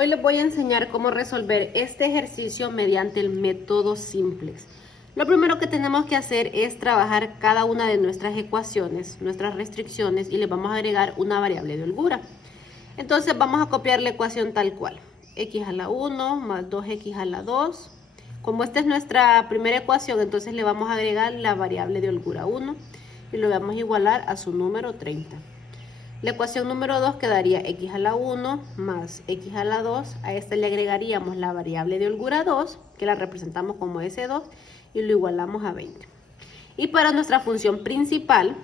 Hoy les voy a enseñar cómo resolver este ejercicio mediante el método simplex. Lo primero que tenemos que hacer es trabajar cada una de nuestras ecuaciones, nuestras restricciones, y le vamos a agregar una variable de holgura. Entonces vamos a copiar la ecuación tal cual. X a la 1 más 2x a la 2. Como esta es nuestra primera ecuación, entonces le vamos a agregar la variable de holgura 1 y lo vamos a igualar a su número 30. La ecuación número 2 quedaría x a la 1 más x a la 2. A esta le agregaríamos la variable de holgura 2, que la representamos como S2, y lo igualamos a 20. Y para nuestra función principal,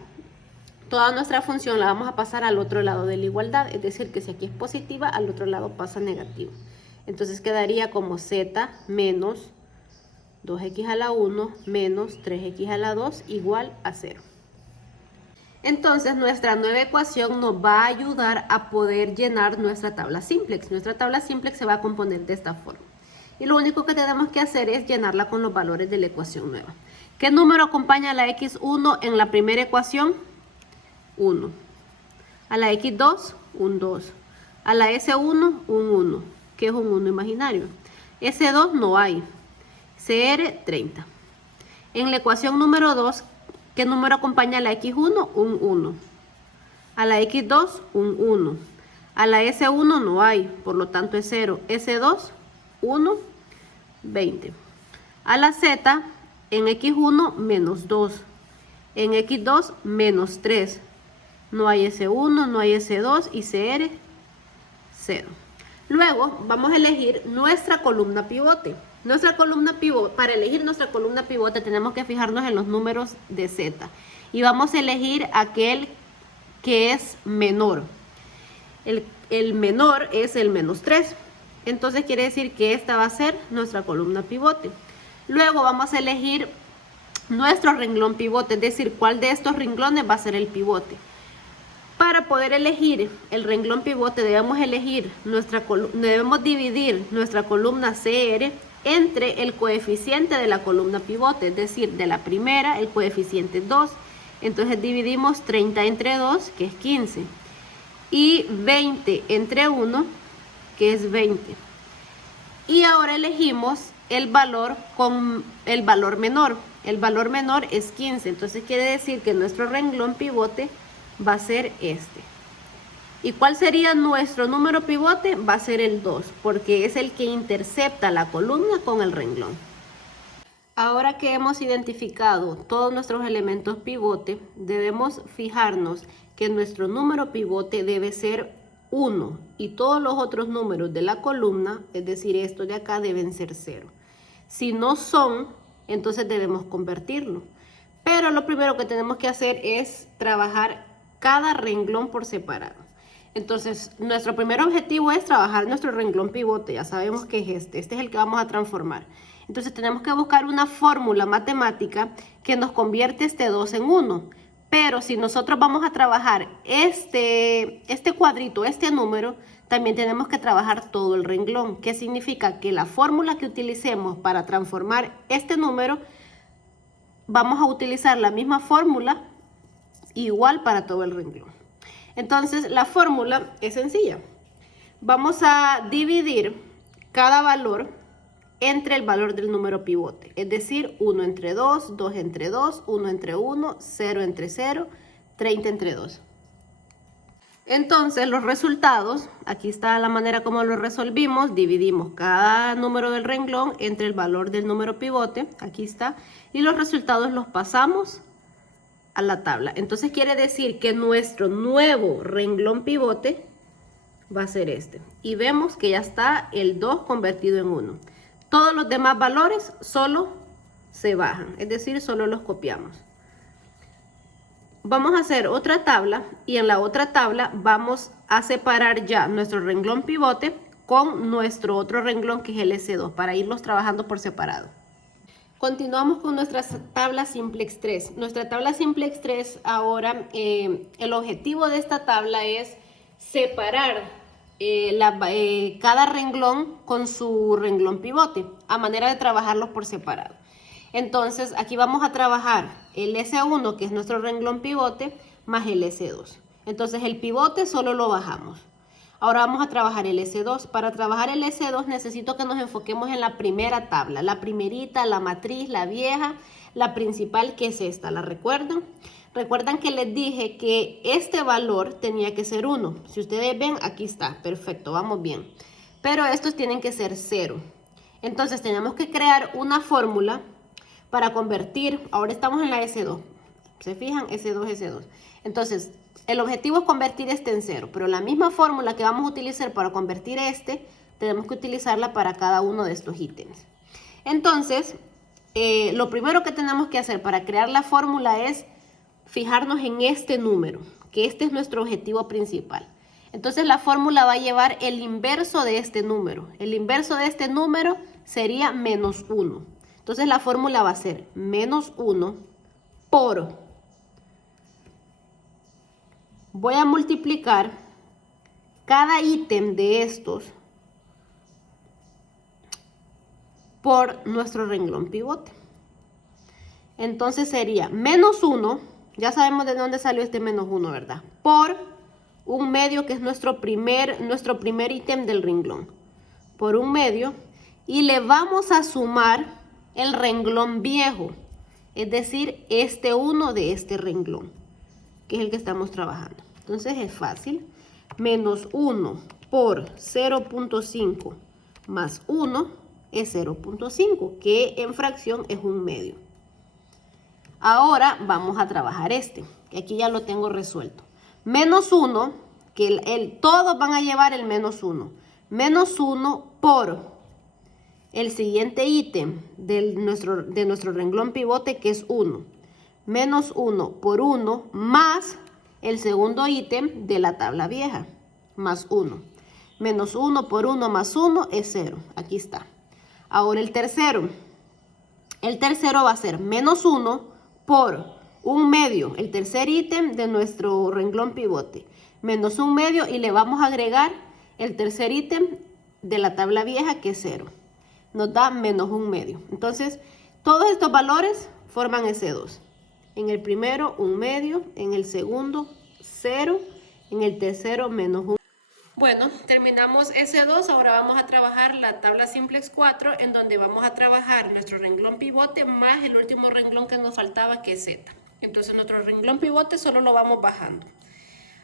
toda nuestra función la vamos a pasar al otro lado de la igualdad. Es decir, que si aquí es positiva, al otro lado pasa negativo. Entonces quedaría como z menos 2x a la 1 menos 3x a la 2 igual a 0. Entonces nuestra nueva ecuación nos va a ayudar a poder llenar nuestra tabla simplex. Nuestra tabla simplex se va a componer de esta forma. Y lo único que tenemos que hacer es llenarla con los valores de la ecuación nueva. ¿Qué número acompaña a la x1 en la primera ecuación? 1. A la x2, un 2. A la s1, un 1, que es un 1 imaginario. S2 no hay. CR, 30. En la ecuación número 2, ¿qué número acompaña a la x1? Un 1. A la x2, un 1. A la s1 no hay, por lo tanto es 0. S2, 1, 20. A la z, en x1, menos 2. En x2, menos 3. No hay S1, no hay S2 y CR, 0. Luego vamos a elegir nuestra columna pivote. Para elegir nuestra columna pivote tenemos que fijarnos en los números de Z. Y vamos a elegir aquel que es menor. El menor es el menos 3. Entonces quiere decir que esta va a ser nuestra columna pivote. Luego vamos a elegir nuestro renglón pivote, es decir, cuál de estos renglones va a ser el pivote. Para poder elegir el renglón pivote debemos dividir nuestra columna CR entre el coeficiente de la columna pivote, es decir, de la primera el coeficiente 2. Entonces dividimos 30 entre 2, que es 15, y 20 entre 1, que es 20. Y ahora elegimos el valor con el valor menor. El valor menor es 15, entonces quiere decir que nuestro renglón pivote va a ser este. ¿Y cuál sería nuestro número pivote? Va a ser el 2, porque es el que intercepta la columna con el renglón. Ahora que hemos identificado todos nuestros elementos pivote, debemos fijarnos que nuestro número pivote debe ser 1 y todos los otros números de la columna, es decir, estos de acá, deben ser 0. Si no son, entonces debemos convertirlo. Pero lo primero que tenemos que hacer es trabajar cada renglón por separado. Entonces, nuestro primer objetivo es trabajar nuestro renglón pivote. Ya sabemos que es este es el que vamos a transformar. Entonces, tenemos que buscar una fórmula matemática que nos convierte este 2 en 1. Pero si nosotros vamos a trabajar este cuadrito, este número, también tenemos que trabajar todo el renglón. ¿Qué significa? Que la fórmula que utilicemos para transformar este número, vamos a utilizar la misma fórmula igual para todo el renglón. Entonces la fórmula es sencilla. Vamos a dividir cada valor entre el valor del número pivote. Es decir, 1 entre 2, 2 entre 2, 1 entre 1, 0 entre 0, 30 entre 2. Entonces los resultados, aquí está la manera como lo resolvimos. Dividimos cada número del renglón entre el valor del número pivote, aquí está, y los resultados los pasamos a la tabla. Entonces quiere decir que nuestro nuevo renglón pivote va a ser este. Y vemos que ya está el 2 convertido en 1. Todos los demás valores solo se bajan, es decir, solo los copiamos. Vamos a hacer otra tabla y en la otra tabla vamos a separar ya nuestro renglón pivote con nuestro otro renglón, que es el S2, para irlos trabajando por separado. Continuamos con nuestra tabla simplex 3. Nuestra tabla simplex 3 ahora, el objetivo de esta tabla es separar cada renglón con su renglón pivote, a manera de trabajarlos por separado. Entonces aquí vamos a trabajar el S1, que es nuestro renglón pivote, más el S2. Entonces el pivote solo lo bajamos. Ahora vamos a trabajar el S2. Para trabajar el S2 necesito que nos enfoquemos en la primera tabla, la primerita, la matriz, la vieja, la principal, que es esta. ¿La recuerdan? Recuerdan que les dije que este valor tenía que ser 1. Si ustedes ven, aquí está. Perfecto, vamos bien. Pero estos tienen que ser 0. Entonces tenemos que crear una fórmula para convertir. Ahora estamos en la S2. ¿Se fijan? S2, S2. Entonces, el objetivo es convertir este en 0. Pero la misma fórmula que vamos a utilizar para convertir este, tenemos que utilizarla para cada uno de estos ítems. Entonces, lo primero que tenemos que hacer para crear la fórmula es fijarnos en este número, que este es nuestro objetivo principal. Entonces la fórmula va a llevar el inverso de este número. El inverso de este número sería menos 1. Entonces la fórmula va a ser menos 1 por... Voy a multiplicar cada ítem de estos por nuestro renglón pivote. Entonces sería menos 1... Ya sabemos de dónde salió este menos 1, ¿verdad? Por un medio, que es nuestro primer ítem del renglón. Por un medio. Y le vamos a sumar el renglón viejo. Es decir, este 1 de este renglón, que es el que estamos trabajando. Entonces es fácil. Menos 1 por 0.5 más 1 es 0.5, que en fracción es un medio. Ahora vamos a trabajar este, que aquí ya lo tengo resuelto. Menos 1, que todos van a llevar el menos 1. Menos 1 por el siguiente ítem de nuestro renglón pivote, que es 1. Menos 1 por 1 más el segundo ítem de la tabla vieja, más 1. Menos 1 por 1 más 1 es 0. Aquí está. Ahora el tercero. El tercero va a ser menos 1 por un medio, el tercer ítem de nuestro renglón pivote, menos un medio, y le vamos a agregar el tercer ítem de la tabla vieja, que es 0. Nos da menos un medio. Entonces, todos estos valores forman S2. En el primero, un medio. En el segundo, 0. En el tercero, menos un. Bueno, terminamos S2, ahora vamos a trabajar la tabla simplex 4, en donde vamos a trabajar nuestro renglón pivote más el último renglón que nos faltaba, que es Z. Entonces nuestro renglón pivote solo lo vamos bajando.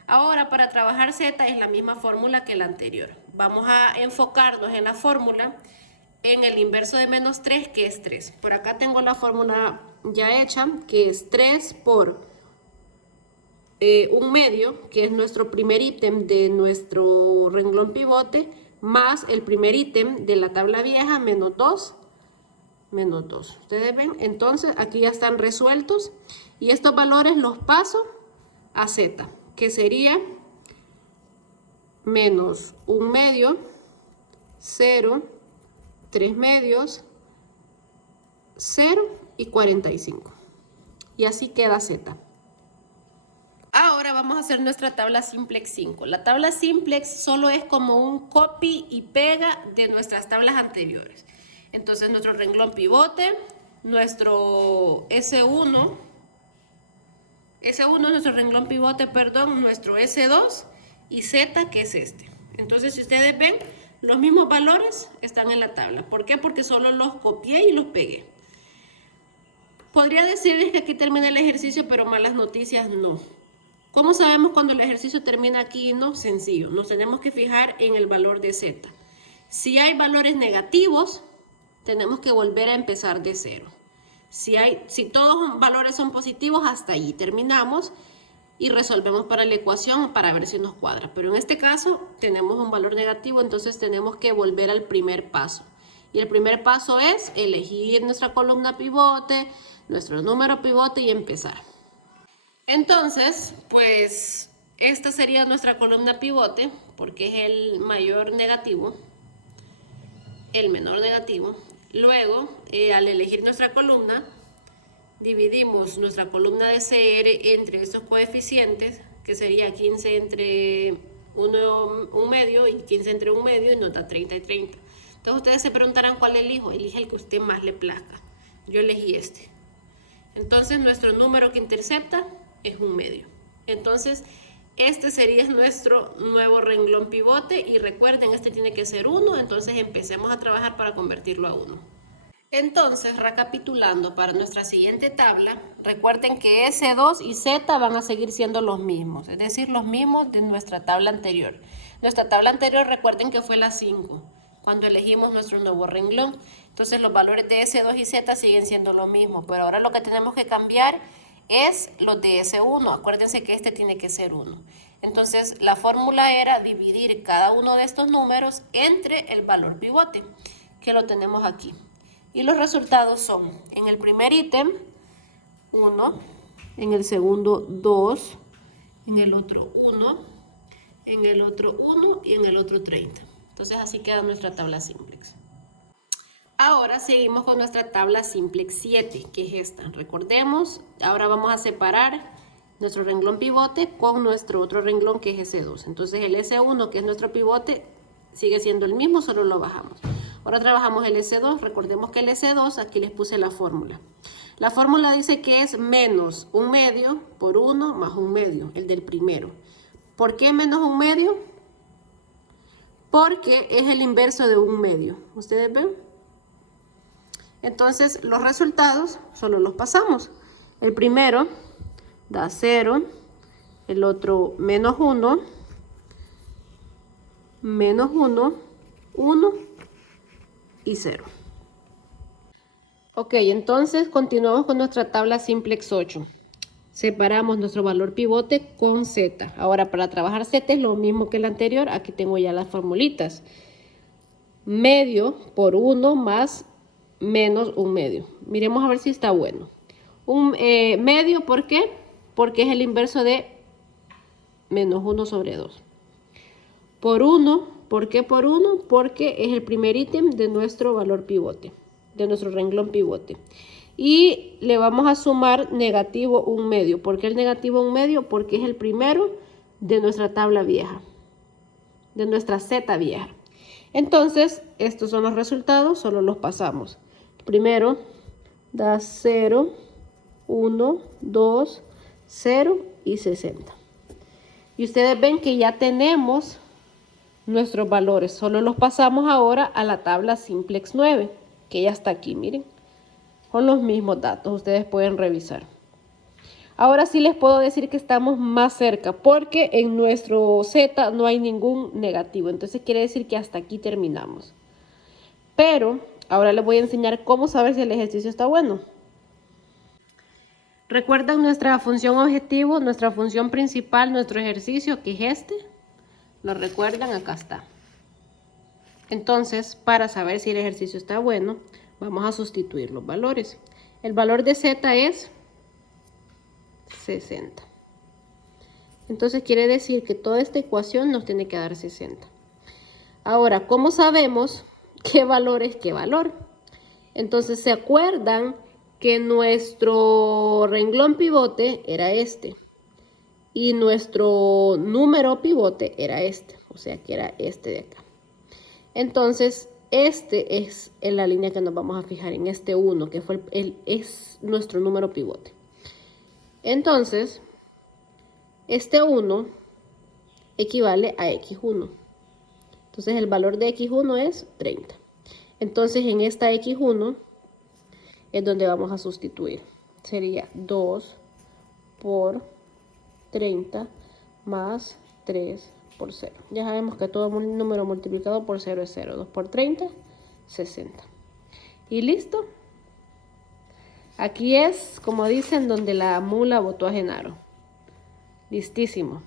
Ahora para trabajar Z es la misma fórmula que la anterior. Vamos a enfocarnos en la fórmula, en el inverso de menos 3, que es 3. Por acá tengo la fórmula ya hecha, que es 3 por... un medio, que es nuestro primer ítem de nuestro renglón pivote, más el primer ítem de la tabla vieja, menos 2, menos 2. ¿Ustedes ven? Entonces aquí ya están resueltos y estos valores los paso a Z, que sería menos un medio, 0, 3 medios, 0 y 45. Y así queda Z. Ahora vamos a hacer nuestra tabla simplex 5. La tabla simplex solo es como un copy y pega de nuestras tablas anteriores. Entonces nuestro renglón pivote, nuestro S1 es nuestro renglón pivote, perdón, nuestro S2 y Z, que es este. Entonces si ustedes ven, los mismos valores están en la tabla. ¿Por qué? Porque solo los copié y los pegué. Podría decirles que aquí termina el ejercicio, pero malas noticias, no. ¿Cómo sabemos cuando el ejercicio termina aquí? No, sencillo. Nos tenemos que fijar en el valor de Z. Si hay valores negativos, tenemos que volver a empezar de 0. Si todos los valores son positivos, hasta ahí terminamos y resolvemos para la ecuación para ver si nos cuadra. Pero en este caso tenemos un valor negativo, entonces tenemos que volver al primer paso. Y el primer paso es elegir nuestra columna pivote, nuestro número pivote y empezar. Entonces, pues esta sería nuestra columna pivote, porque es el mayor negativo, el menor negativo. Luego, al elegir nuestra columna, dividimos nuestra columna de CR entre estos coeficientes, que sería 15 entre un medio y 15 entre un medio, y nos da 30 y 30. Entonces ustedes se preguntarán cuál elijo. Elige el que a usted más le plazca. Yo elegí este. Entonces nuestro número que intercepta es un medio. Entonces este sería nuestro nuevo renglón pivote y recuerden, este tiene que ser 1, entonces empecemos a trabajar para convertirlo a 1. Entonces, recapitulando para nuestra siguiente tabla, recuerden que S2 y Z van a seguir siendo los mismos, es decir, los mismos de nuestra tabla anterior. Nuestra tabla anterior, recuerden que fue la 5, cuando elegimos nuestro nuevo renglón. Entonces, los valores de S2 y Z siguen siendo lo mismo, pero ahora lo que tenemos que cambiar es los de S1. Acuérdense que este tiene que ser 1. Entonces, la fórmula era dividir cada uno de estos números entre el valor pivote, que lo tenemos aquí. Y los resultados son, en el primer ítem, 1, en el segundo 2, en el otro 1, en el otro 1 y en el otro 30. Entonces así queda nuestra tabla simplex. Ahora seguimos con nuestra tabla simplex 7, que es esta. Recordemos, ahora vamos a separar nuestro renglón pivote con nuestro otro renglón que es S2. Entonces el S1, que es nuestro pivote, sigue siendo el mismo, solo lo bajamos. Ahora trabajamos el S2, recordemos que el S2, aquí les puse la fórmula. La fórmula dice que es menos 1/2 por 1 más 1/2, el del primero. ¿Por qué menos 1/2? Porque es el inverso de 1/2. ¿Ustedes ven? Entonces los resultados solo los pasamos. El primero da 0, el otro menos 1, menos 1, 1 y 0. Ok, entonces continuamos con nuestra tabla simplex 8. Separamos nuestro valor pivote con Z. Ahora para trabajar Z es lo mismo que el anterior. Aquí tengo ya las formulitas. Medio por 1 más menos 1/2. Miremos a ver si está bueno. Medio, ¿por qué? Porque es el inverso de menos 1 sobre 2. Por 1, ¿por qué por 1? Porque es el primer ítem de nuestro valor pivote, de nuestro renglón pivote. Y le vamos a sumar negativo 1/2. ¿Por qué el negativo 1/2? Porque es el primero de nuestra tabla vieja, de nuestra Z vieja. Entonces, estos son los resultados, solo los pasamos. Primero da 0, 1, 2, 0 y 60. Y ustedes ven que ya tenemos nuestros valores, solo los pasamos ahora a la tabla simplex 9, que ya está aquí, miren, con los mismos datos, ustedes pueden revisar. Ahora sí les puedo decir que estamos más cerca, porque en nuestro Z no hay ningún negativo, entonces quiere decir que hasta aquí terminamos. Pero ahora les voy a enseñar cómo saber si el ejercicio está bueno. ¿Recuerdan nuestra función objetivo, nuestra función principal, nuestro ejercicio, que es este? ¿Lo recuerdan? Acá está. Entonces, para saber si el ejercicio está bueno, vamos a sustituir los valores. El valor de Z es 60. Entonces quiere decir que toda esta ecuación nos tiene que dar 60. Ahora, ¿cómo sabemos qué valor es qué valor? Entonces, ¿se acuerdan que nuestro renglón pivote era este? Y nuestro número pivote era este, o sea que era este de acá. Entonces, este es en la línea que nos vamos a fijar, en este 1, que fue es nuestro número pivote. Entonces, este 1 equivale a X1. Entonces, el valor de X1 es 30. Entonces, en esta X1 es donde vamos a sustituir. Sería 2 por 30 más 3 por 0. Ya sabemos que todo número multiplicado por 0 es 0. 2 por 30, 60. Y listo. Aquí es, como dicen, donde la mula botó a Genaro. Listísimo.